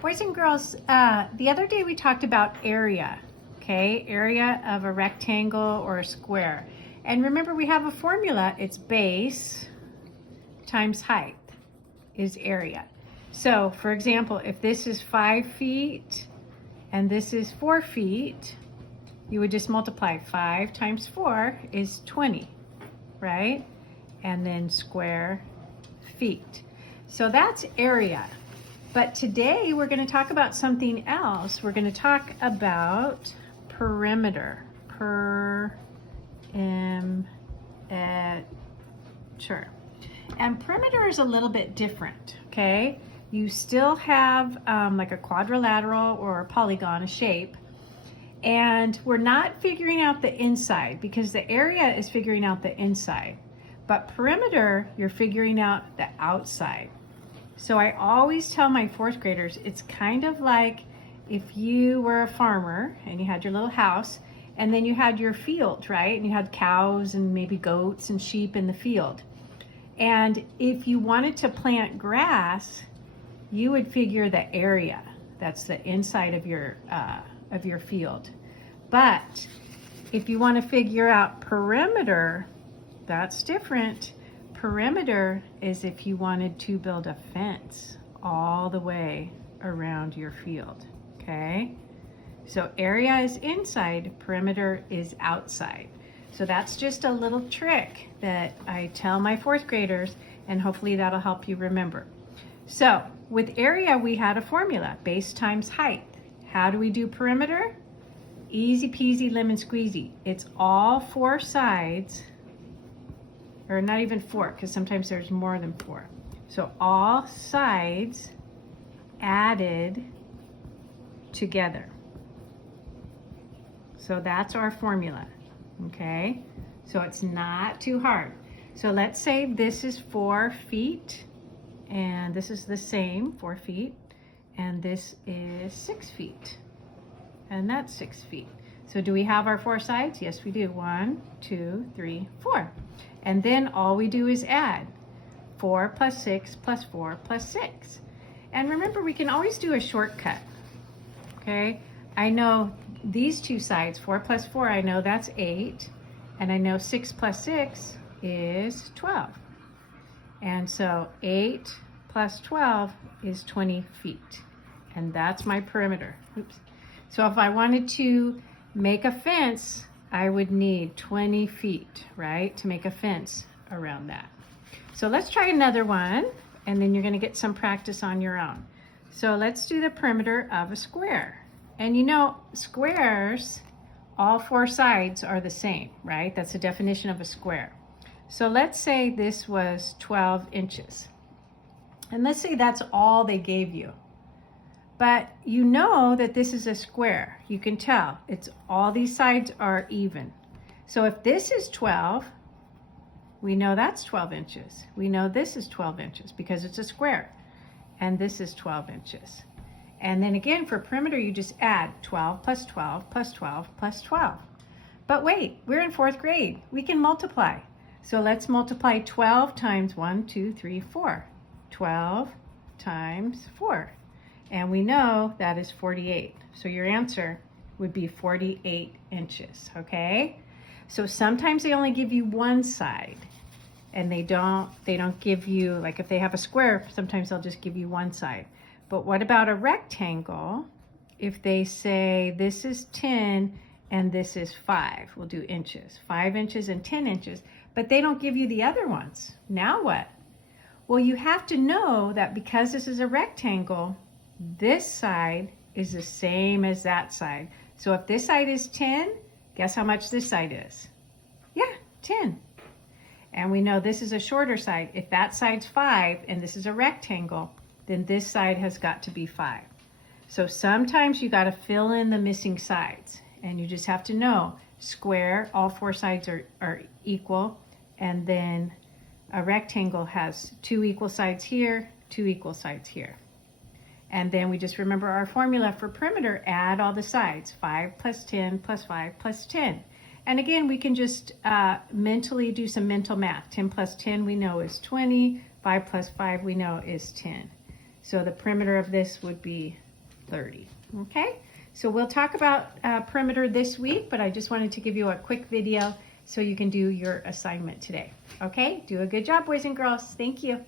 Boys and girls, the other day we talked about area, okay? Area of a rectangle or a square. And remember, we have a formula. It's base times height is area. So, for example, if this is 5 feet and this is 4 feet, you would just multiply 5 times 4 is 20, right? And then square feet. So that's area. But today we're going to talk about something else. We're going to talk about perimeter. And perimeter is a little bit different, okay? You still have like a quadrilateral or a polygon, a shape, and we're not figuring out the inside because the area is figuring out the inside. But perimeter, you're figuring out the outside. So I always tell my fourth graders, it's kind of like if you were a farmer and you had your little house and then you had your field, right? And you had cows and maybe goats and sheep in the field. And if you wanted to plant grass, you would figure the area. That's the inside of your field. But if you want to figure out perimeter, that's different. Perimeter is if you wanted to build a fence all the way around your field, okay? So area is inside, perimeter is outside. So that's just a little trick that I tell my fourth graders, and hopefully that'll help you remember. So with area, we had a formula, base times height. How do we do perimeter? Easy peasy lemon squeezy. It's all 4 sides, or not even 4, because sometimes there's more than 4. So all sides added together. So that's our formula, okay? So it's not too hard. So let's say this is 4 feet, and this is the same, 4 feet, and this is 6 feet, and that's 6 feet. So do we have our 4 sides? Yes, we do. 1, 2, 3, 4. And then all we do is add 4 plus 6 plus 4 plus 6. And remember, we can always do a shortcut, okay? I know these 2 sides, 4 plus 4, I know that's 8. And I know 6 plus 6 is 12. And so 8 plus 12 is 20 feet. And that's my perimeter. Oops. So if I wanted to make a fence, I would need 20 feet, right, to make a fence around that. So let's try another one, and then you're going to get some practice on your own. So let's do the perimeter of a square. And you know, squares, all 4 sides are the same, right? That's the definition of a square. So let's say this was 12 inches. And let's say that's all they gave you. But you know that this is a square. You can tell it's all these sides are even. So if this is 12, we know that's 12 inches. We know this is 12 inches because it's a square. And this is 12 inches. And then again, for perimeter, you just add 12 plus 12 plus 12 plus 12. But wait, we're in 4th grade. We can multiply. So let's multiply 12 times 1, 2, 3, 4. 12 times 4. And we know that is 48. So your answer would be 48 inches, okay? So sometimes they only give you one side, and they don't give you, like if they have a square, sometimes they'll just give you one side. But what about a rectangle? If they say this is 10 and this is 5, we'll do inches, 5 inches and 10 inches, but they don't give you the other ones. Now what? Well, you have to know that because this is a rectangle, this side is the same as that side. So if this side is 10, guess how much this side is? Yeah, 10. And we know this is a shorter side. If that side's 5 and this is a rectangle, then this side has got to be 5. So sometimes you got to fill in the missing sides, and you just have to know square, all 4 sides are equal, and then a rectangle has 2 equal sides here, 2 equal sides here. And then we just remember our formula for perimeter, add all the sides, 5 plus 10 plus 5 plus 10. And again, we can just mentally do some mental math. 10 plus 10 we know is 20, 5 plus 5 we know is 10. So the perimeter of this would be 30. Okay, so we'll talk about perimeter this week, but I just wanted to give you a quick video so you can do your assignment today. Okay, do a good job, boys and girls. Thank you.